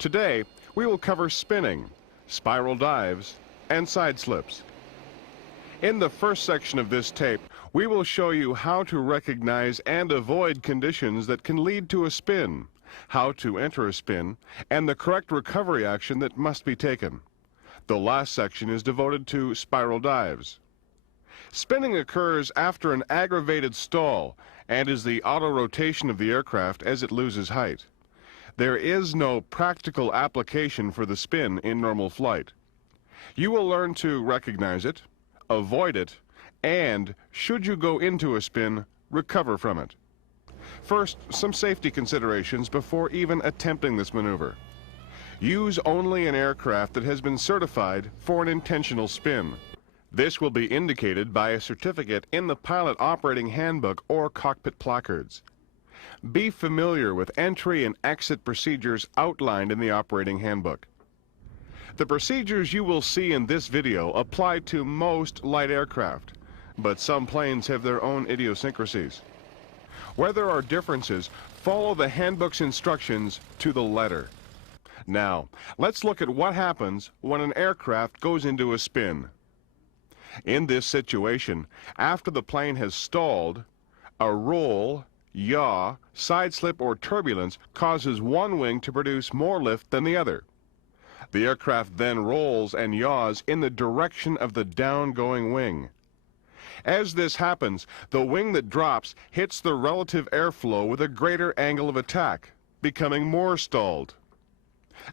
Today, we will cover spinning, spiral dives, and side slips. In the first section of this tape, we will show you how to recognize and avoid conditions that can lead to a spin, how to enter a spin, and the correct recovery action that must be taken. The last section is devoted to spiral dives. Spinning occurs after an aggravated stall and is the auto-rotation of the aircraft as it loses height. There is no practical application for the spin in normal flight. You will learn to recognize it, avoid it, and, should you go into a spin, recover from it. First, some safety considerations before even attempting this maneuver. Use only an aircraft that has been certified for an intentional spin. This will be indicated by a certificate in the Pilot Operating Handbook or cockpit placards. Be familiar with entry and exit procedures outlined in the Operating Handbook. The procedures you will see in this video apply to most light aircraft, but some planes have their own idiosyncrasies. Where there are differences, follow the handbook's instructions to the letter. Now, let's look at what happens when an aircraft goes into a spin. In this situation, after the plane has stalled, a roll, yaw, side slip, or turbulence causes one wing to produce more lift than the other. The aircraft then rolls and yaws in the direction of the downgoing wing. As this happens, the wing that drops hits the relative airflow with a greater angle of attack, becoming more stalled.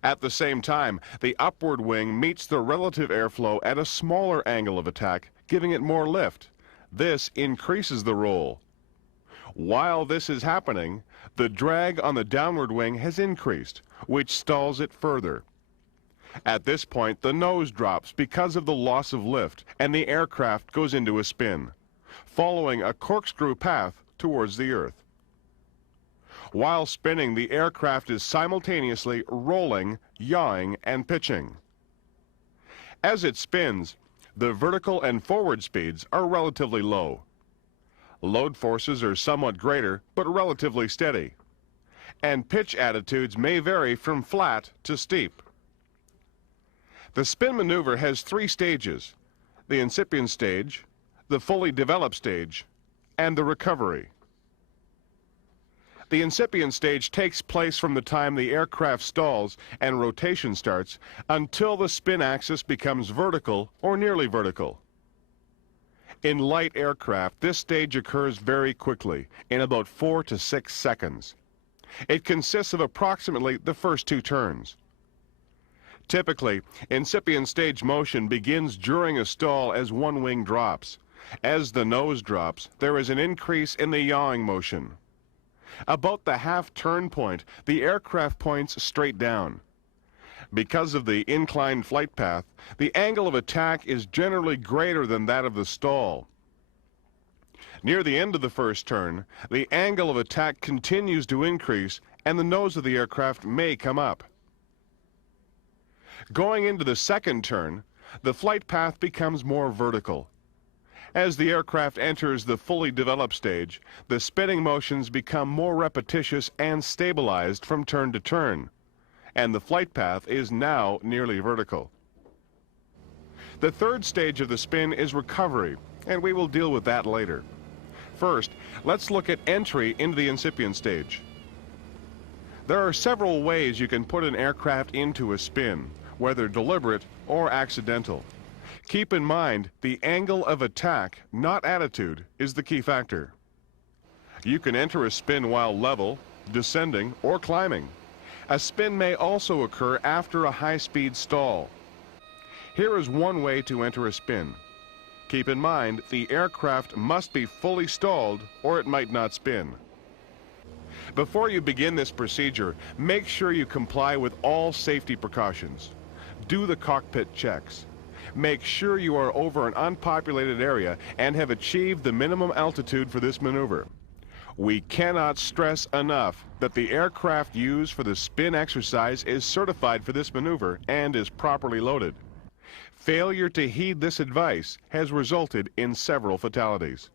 At the same time, the upward wing meets the relative airflow at a smaller angle of attack, giving it more lift. This increases the roll. While this is happening, the drag on the downward wing has increased, which stalls it further. At this point, the nose drops because of the loss of lift, and the aircraft goes into a spin, following a corkscrew path towards the Earth. While spinning, the aircraft is simultaneously rolling, yawing, and pitching. As it spins, the vertical and forward speeds are relatively low. Load forces are somewhat greater, but relatively steady. And pitch attitudes may vary from flat to steep. The spin maneuver has three stages: the incipient stage, the fully developed stage, and the recovery. The incipient stage takes place from the time the aircraft stalls and rotation starts until the spin axis becomes vertical or nearly vertical. In light aircraft, this stage occurs very quickly, in about 4 to 6 seconds. It consists of approximately the first 2 turns. Typically, incipient stage motion begins during a stall as one wing drops. As the nose drops, there is an increase in the yawing motion. About the half-turn point, the aircraft points straight down. Because of the inclined flight path, the angle of attack is generally greater than that of the stall. Near the end of the first turn, the angle of attack continues to increase and the nose of the aircraft may come up. Going into the second turn, the flight path becomes more vertical. As the aircraft enters the fully developed stage, the spinning motions become more repetitious and stabilized from turn to turn, and the flight path is now nearly vertical. The third stage of the spin is recovery, and we will deal with that later. First, let's look at entry into the incipient stage. There are several ways you can put an aircraft into a spin, whether deliberate or accidental. Keep in mind, the angle of attack, not attitude, is the key factor. You can enter a spin while level, descending, or climbing. A spin may also occur after a high-speed stall. Here is one way to enter a spin. Keep in mind, the aircraft must be fully stalled or it might not spin. Before you begin this procedure, make sure you comply with all safety precautions. Do the cockpit checks. Make sure you are over an unpopulated area and have achieved the minimum altitude for this maneuver. We cannot stress enough that the aircraft used for the spin exercise is certified for this maneuver and is properly loaded. Failure to heed this advice has resulted in several fatalities.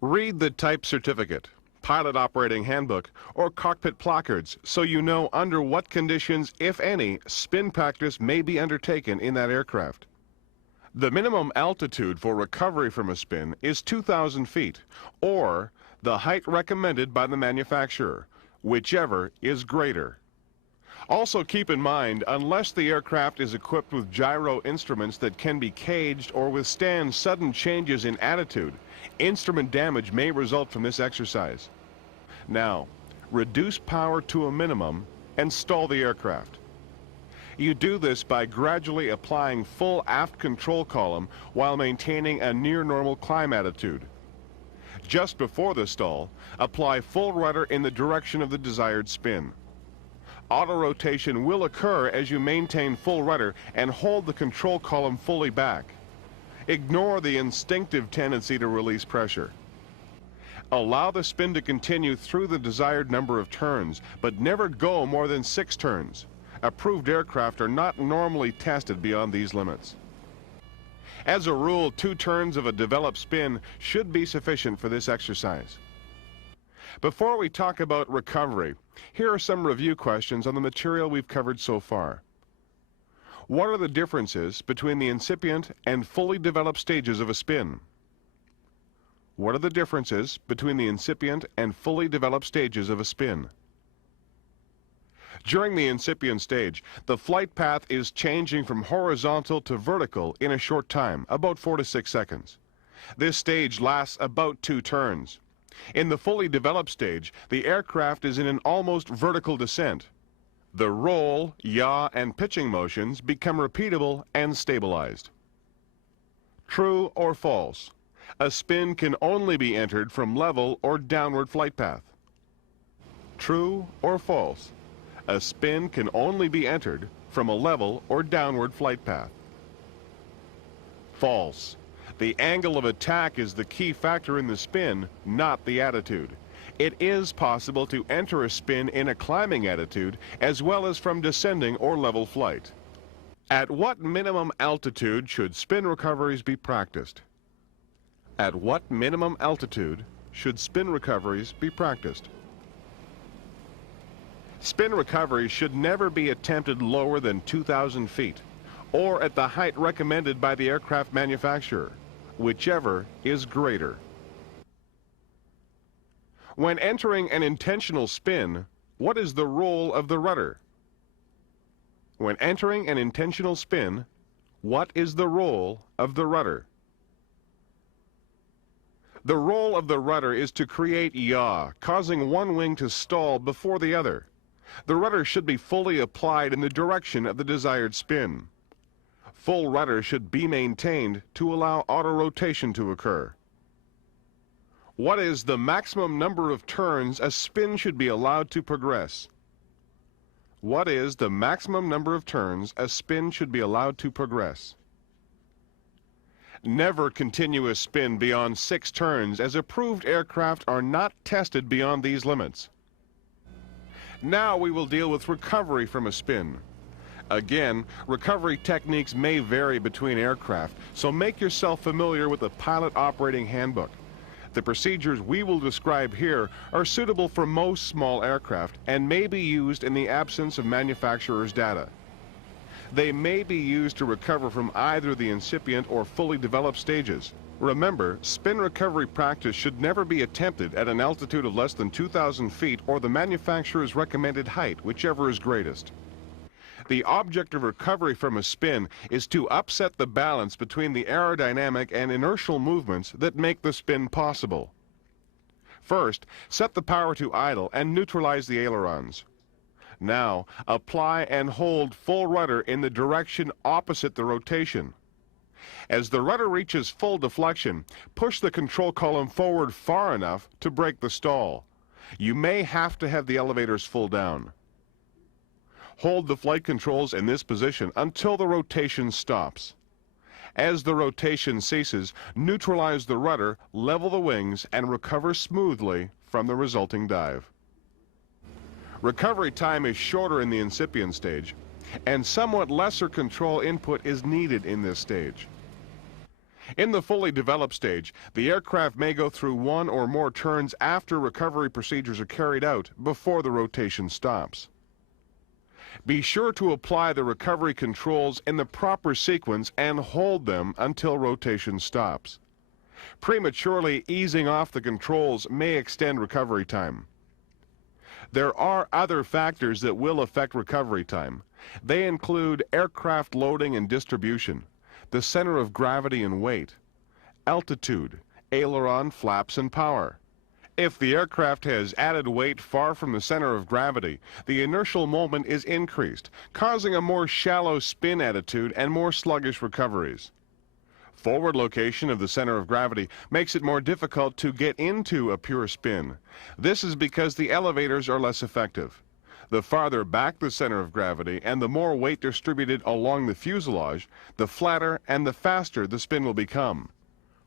Read the type certificate. pilot operating handbook, or cockpit placards so you know under what conditions, if any, spin practice may be undertaken in that aircraft. The minimum altitude for recovery from a spin is 2,000 feet, or the height recommended by the manufacturer, whichever is greater. Also keep in mind, unless the aircraft is equipped with gyro instruments that can be caged or withstand sudden changes in attitude, instrument damage may result from this exercise. Now, reduce power to a minimum and stall the aircraft. You do this by gradually applying full aft control column while maintaining a near normal climb attitude. Just before the stall, apply full rudder in the direction of the desired spin. Auto rotation will occur as you maintain full rudder and hold the control column fully back. Ignore the instinctive tendency to release pressure. Allow the spin to continue through the desired number of turns, but never go more than 6 turns. Approved aircraft are not normally tested beyond these limits. As a rule, 2 turns of a developed spin should be sufficient for this exercise. Before we talk about recovery, here are some review questions on the material we've covered so far. What are the differences between the incipient and fully developed stages of a spin? What are the differences between the incipient and fully developed stages of a spin? During the incipient stage, the flight path is changing from horizontal to vertical in a short time, about 4 to 6 seconds. This stage lasts about 2 turns. In the fully developed stage, the aircraft is in an almost vertical descent. The roll, yaw, and pitching motions become repeatable and stabilized. True or false? A spin can only be entered from level or downward flight path. True or false? A spin can only be entered from a level or downward flight path. False. The angle of attack is the key factor in the spin, not the attitude. It is possible to enter a spin in a climbing attitude as well as from descending or level flight. At what minimum altitude should spin recoveries be practiced? At what minimum altitude should spin recoveries be practiced? Spin recovery should never be attempted lower than 2,000 feet or at the height recommended by the aircraft manufacturer, whichever is greater. When entering an intentional spin, what is the role of the rudder? When entering an intentional spin, what is the role of the rudder? The role of the rudder is to create yaw, causing one wing to stall before the other. The rudder should be fully applied in the direction of the desired spin. Full rudder should be maintained to allow auto rotation to occur. What is the maximum number of turns a spin should be allowed to progress? What is the maximum number of turns a spin should be allowed to progress? Never continue a spin beyond 6 turns, as approved aircraft are not tested beyond these limits. Now we will deal with recovery from a spin. Again, recovery techniques may vary between aircraft, so make yourself familiar with the pilot operating handbook. The procedures we will describe here are suitable for most small aircraft and may be used in the absence of manufacturer's data. They may be used to recover from either the incipient or fully developed stages. Remember, spin recovery practice should never be attempted at an altitude of less than 2,000 feet or the manufacturer's recommended height, whichever is greatest. The object of recovery from a spin is to upset the balance between the aerodynamic and inertial movements that make the spin possible. First, set the power to idle and neutralize the ailerons. Now, apply and hold full rudder in the direction opposite the rotation. As the rudder reaches full deflection, push the control column forward far enough to break the stall. You may have to have the elevators full down. Hold the flight controls in this position until the rotation stops. As the rotation ceases, neutralize the rudder, level the wings, and recover smoothly from the resulting dive. Recovery time is shorter in the incipient stage, and somewhat lesser control input is needed in this stage. In the fully developed stage, the aircraft may go through one or more turns after recovery procedures are carried out before the rotation stops. Be sure to apply the recovery controls in the proper sequence and hold them until rotation stops. Prematurely easing off the controls may extend recovery time. There are other factors that will affect recovery time. They include aircraft loading and distribution, the center of gravity and weight, altitude, aileron, flaps, and power. If the aircraft has added weight far from the center of gravity, the inertial moment is increased, causing a more shallow spin attitude and more sluggish recoveries. Forward location of the center of gravity makes it more difficult to get into a pure spin. This is because the elevators are less effective. The farther back the center of gravity and the more weight distributed along the fuselage, the flatter and the faster the spin will become.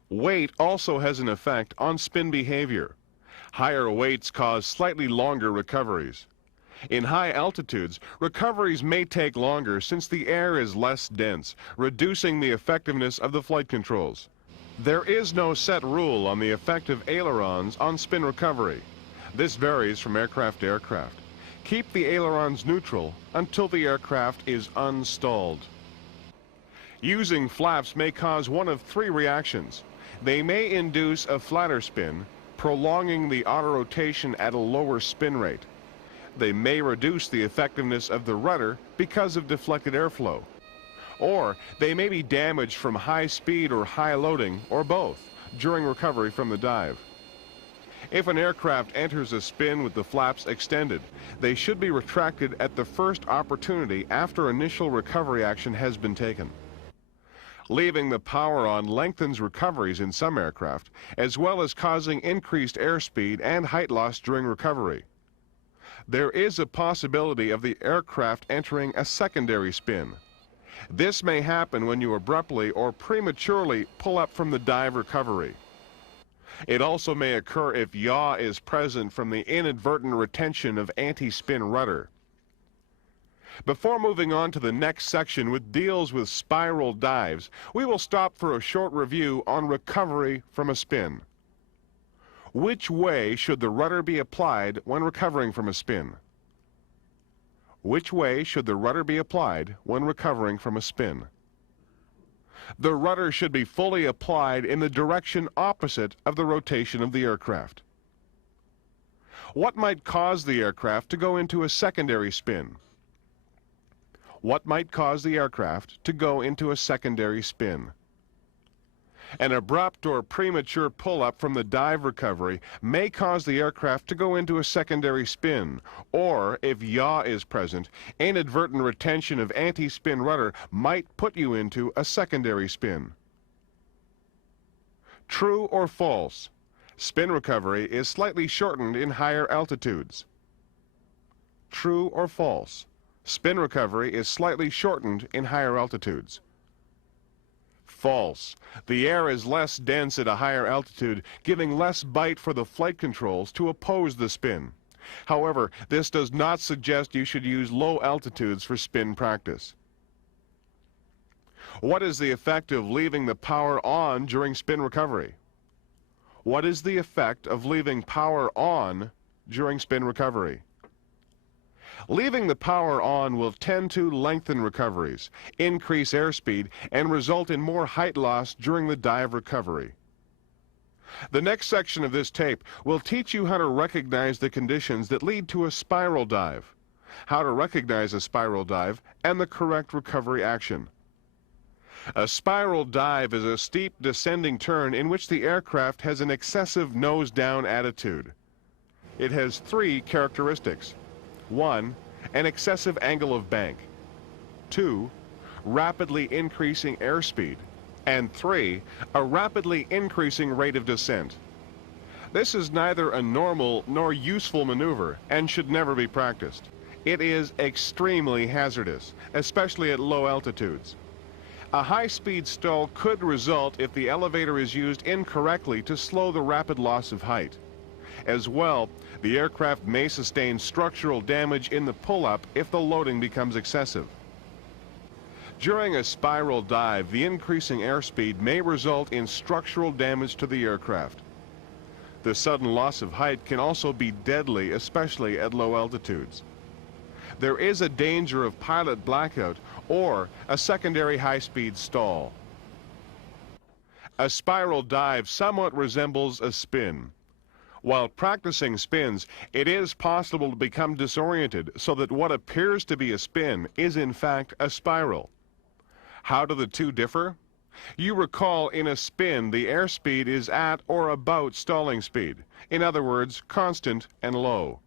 Weight also has an effect on spin behavior. Higher weights cause slightly longer recoveries. In high altitudes, recoveries may take longer since the air is less dense, reducing the effectiveness of the flight controls. There is no set rule on the effect of ailerons on spin recovery. This varies from aircraft to aircraft. Keep the ailerons neutral until the aircraft is unstalled. Using flaps may cause one of three reactions. They may induce a flatter spin, prolonging the autorotation at a lower spin rate. They may reduce the effectiveness of the rudder because of deflected airflow. Or they may be damaged from high speed or high loading, or both, during recovery from the dive. If an aircraft enters a spin with the flaps extended, they should be retracted at the first opportunity after initial recovery action has been taken. Leaving the power on lengthens recoveries in some aircraft, as well as causing increased airspeed and height loss during recovery. There is a possibility of the aircraft entering a secondary spin. This may happen when you abruptly or prematurely pull up from the dive recovery. It also may occur if yaw is present from the inadvertent retention of anti-spin rudder. Before moving on to the next section, which deals with spiral dives, we will stop for a short review on recovery from a spin. Which way should the rudder be applied when recovering from a spin? Which way should the rudder be applied when recovering from a spin? The rudder should be fully applied in the direction opposite of the rotation of the aircraft. What might cause the aircraft to go into a secondary spin? What might cause the aircraft to go into a secondary spin? An abrupt or premature pull-up from the dive recovery may cause the aircraft to go into a secondary spin, or, if yaw is present, inadvertent retention of anti-spin rudder might put you into a secondary spin. True or false? Spin recovery is slightly shortened in higher altitudes. True or false? Spin recovery is slightly shortened in higher altitudes. False. The air is less dense at a higher altitude, giving less bite for the flight controls to oppose the spin. However, this does not suggest you should use low altitudes for spin practice. What is the effect of leaving the power on during spin recovery? What is the effect of leaving power on during spin recovery? Leaving the power on will tend to lengthen recoveries, increase airspeed, and result in more height loss during the dive recovery. The next section of this tape will teach you how to recognize the conditions that lead to a spiral dive, how to recognize a spiral dive, and the correct recovery action. A spiral dive is a steep descending turn in which the aircraft has an excessive nose-down attitude. It has three characteristics. 1. An excessive angle of bank. 2. Rapidly increasing airspeed. And 3. A rapidly increasing rate of descent. This is neither a normal nor useful maneuver and should never be practiced. It is extremely hazardous, especially at low altitudes. A high-speed stall could result if the elevator is used incorrectly to slow the rapid loss of height. As well, the aircraft may sustain structural damage in the pull-up if the loading becomes excessive. During a spiral dive, the increasing airspeed may result in structural damage to the aircraft. The sudden loss of height can also be deadly, especially at low altitudes. There is a danger of pilot blackout or a secondary high-speed stall. A spiral dive somewhat resembles a spin. While practicing spins, it is possible to become disoriented so that what appears to be a spin is in fact a spiral. How do the two differ? You recall in a spin the airspeed is at or about stalling speed. In other words, constant and low.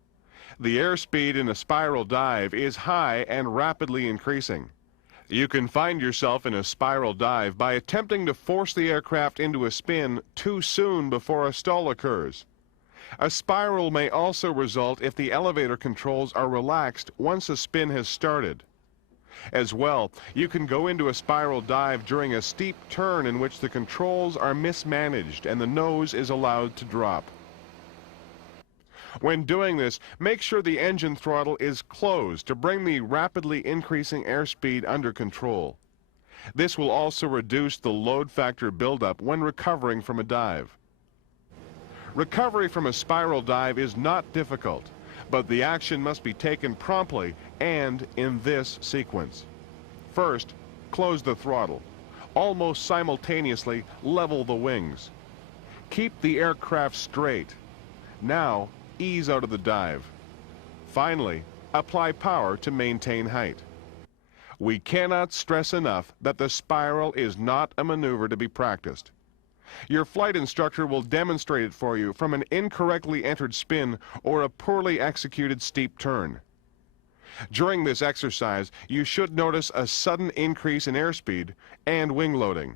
The airspeed in a spiral dive is high and rapidly increasing. You can find yourself in a spiral dive by attempting to force the aircraft into a spin too soon before a stall occurs. A spiral may also result if the elevator controls are relaxed once a spin has started. As well, you can go into a spiral dive during a steep turn in which the controls are mismanaged and the nose is allowed to drop. When doing this, make sure the engine throttle is closed to bring the rapidly increasing airspeed under control. This will also reduce the load factor buildup when recovering from a dive. Recovery from a spiral dive is not difficult, but the action must be taken promptly and in this sequence. First, close the throttle. Almost simultaneously, level the wings. Keep the aircraft straight. Now, ease out of the dive. Finally, apply power to maintain height. We cannot stress enough that the spiral is not a maneuver to be practiced. Your flight instructor will demonstrate it for you from an incorrectly entered spin or a poorly executed steep turn. During this exercise, you should notice a sudden increase in airspeed and wing loading.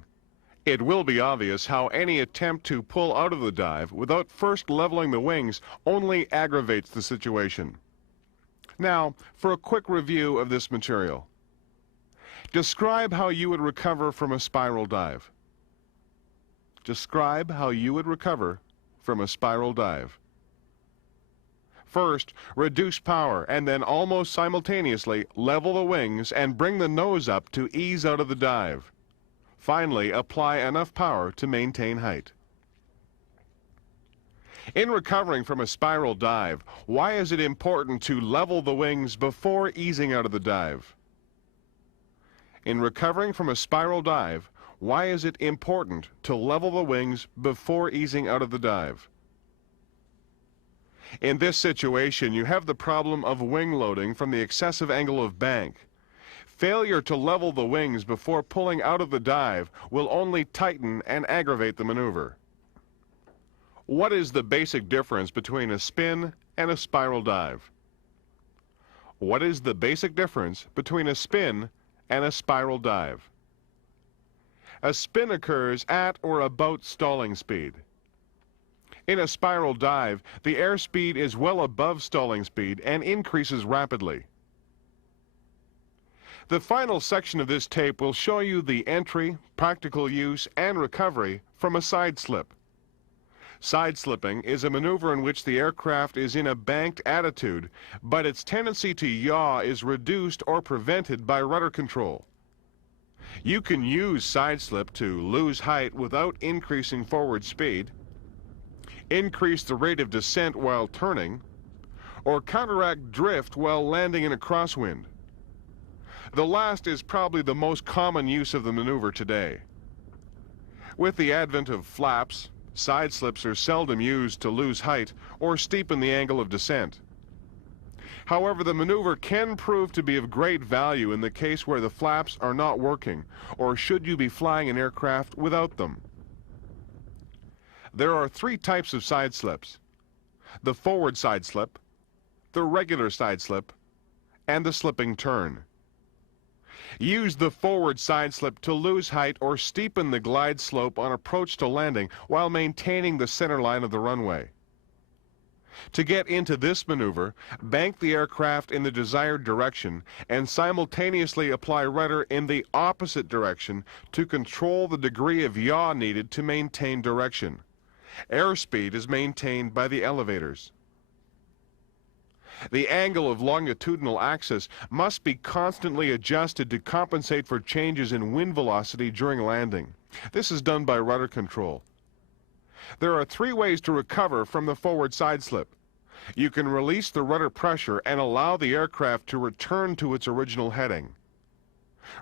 It will be obvious how any attempt to pull out of the dive without first leveling the wings only aggravates the situation. Now, for a quick review of this material. Describe how you would recover from a spiral dive. Describe how you would recover from a spiral dive. First, reduce power and then almost simultaneously level the wings and bring the nose up to ease out of the dive. Finally, apply enough power to maintain height. In recovering from a spiral dive, why is it important to level the wings before easing out of the dive? In recovering from a spiral dive, why is it important to level the wings before easing out of the dive? In this situation, you have the problem of wing loading from the excessive angle of bank. Failure to level the wings before pulling out of the dive will only tighten and aggravate the maneuver. What is the basic difference between a spin and a spiral dive? What is the basic difference between a spin and a spiral dive? A spin occurs at or about stalling speed. In a spiral dive, the airspeed is well above stalling speed and increases rapidly. The final section of this tape will show you the entry, practical use, and recovery from a side slip. Side slipping is a maneuver in which the aircraft is in a banked attitude, but its tendency to yaw is reduced or prevented by rudder control. You can use side slip to lose height without increasing forward speed, increase the rate of descent while turning, or counteract drift while landing in a crosswind. The last is probably the most common use of the maneuver today. With the advent of flaps, side slips are seldom used to lose height or steepen the angle of descent. However, the maneuver can prove to be of great value in the case where the flaps are not working, or should you be flying an aircraft without them. There are three types of side slips: the forward side slip, the regular side slip, and the slipping turn. Use the forward side slip to lose height or steepen the glide slope on approach to landing while maintaining the center line of the runway. To get into this maneuver, bank the aircraft in the desired direction and simultaneously apply rudder in the opposite direction to control the degree of yaw needed to maintain direction. Airspeed is maintained by the elevators. The angle of longitudinal axis must be constantly adjusted to compensate for changes in wind velocity during landing. This is done by rudder control. There are 3 ways to recover from the forward side slip. You can release the rudder pressure and allow the aircraft to return to its original heading.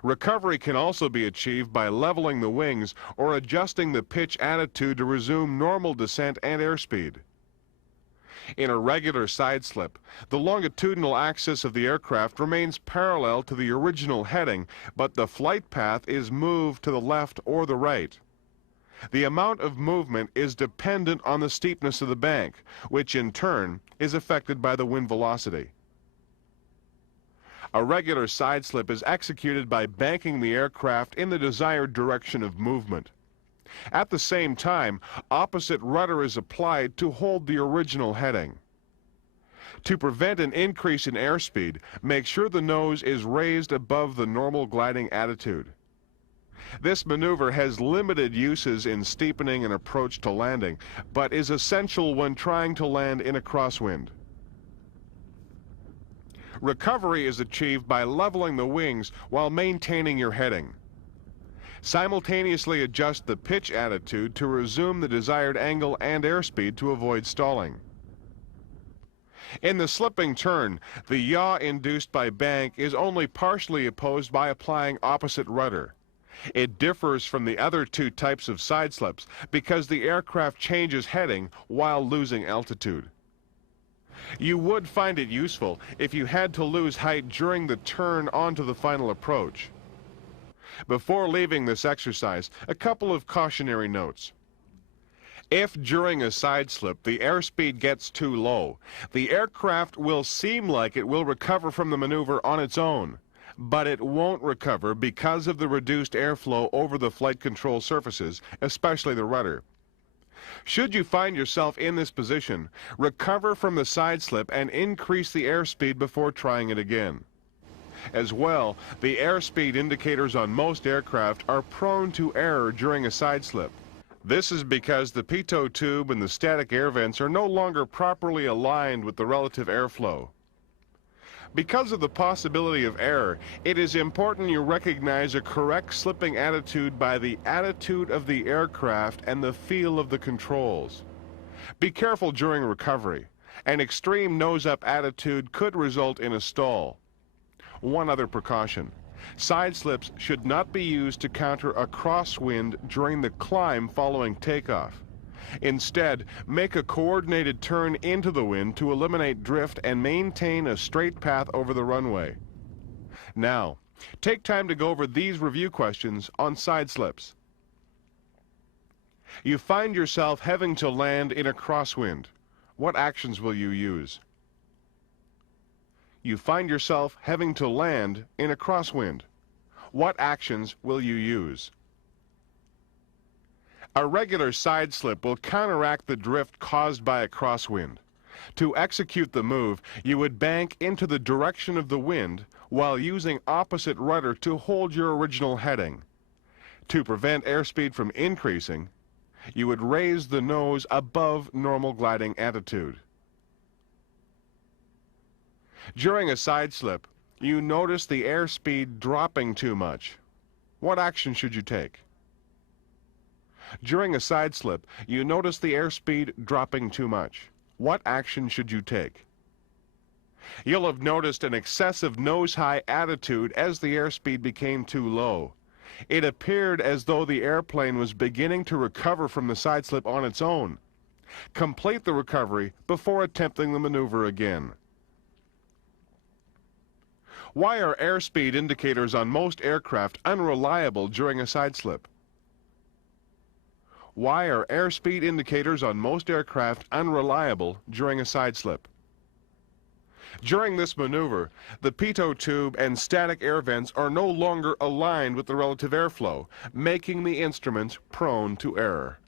Recovery can also be achieved by leveling the wings or adjusting the pitch attitude to resume normal descent and airspeed. In a regular side slip, the longitudinal axis of the aircraft remains parallel to the original heading, but the flight path is moved to the left or the right. The amount of movement is dependent on the steepness of the bank, which in turn is affected by the wind velocity. A regular side slip is executed by banking the aircraft in the desired direction of movement. At the same time, opposite rudder is applied to hold the original heading. To prevent an increase in airspeed, make sure the nose is raised above the normal gliding attitude. This maneuver has limited uses in steepening an approach to landing, but is essential when trying to land in a crosswind. Recovery is achieved by leveling the wings while maintaining your heading. Simultaneously adjust the pitch attitude to resume the desired angle and airspeed to avoid stalling. In the slipping turn, the yaw induced by bank is only partially opposed by applying opposite rudder. It differs from the other 2 types of side slips because the aircraft changes heading while losing altitude. You would find it useful if you had to lose height during the turn onto the final approach. Before leaving this exercise, a couple of cautionary notes. If during a side slip the airspeed gets too low, the aircraft will seem like it will recover from the maneuver on its own, but it won't recover because of the reduced airflow over the flight control surfaces, especially the rudder. Should you find yourself in this position, recover from the side slip and increase the airspeed before trying it again. As well, the airspeed indicators on most aircraft are prone to error during a side slip. This is because the pitot tube and the static air vents are no longer properly aligned with the relative airflow. Because of the possibility of error, it is important you recognize a correct slipping attitude by the attitude of the aircraft and the feel of the controls. Be careful during recovery. An extreme nose-up attitude could result in a stall. One other precaution. Side slips should not be used to counter a crosswind during the climb following takeoff. Instead, make a coordinated turn into the wind to eliminate drift and maintain a straight path over the runway. Now, take time to go over these review questions on side slips. You find yourself having to land in a crosswind. What actions will you use? You find yourself having to land in a crosswind. What actions will you use? A regular side slip will counteract the drift caused by a crosswind. To execute the move, you would bank into the direction of the wind while using opposite rudder to hold your original heading. To prevent airspeed from increasing, you would raise the nose above normal gliding attitude. During a side slip, you notice the airspeed dropping too much. What action should you take? During a side slip, you notice the airspeed dropping too much. What action should you take? You'll have noticed an excessive nose-high attitude as the airspeed became too low. It appeared as though the airplane was beginning to recover from the side slip on its own. Complete the recovery before attempting the maneuver again. Why are airspeed indicators on most aircraft unreliable during a side slip? Why are airspeed indicators on most aircraft unreliable during a side slip? During this maneuver, the pitot tube and static air vents are no longer aligned with the relative airflow, making the instruments prone to error.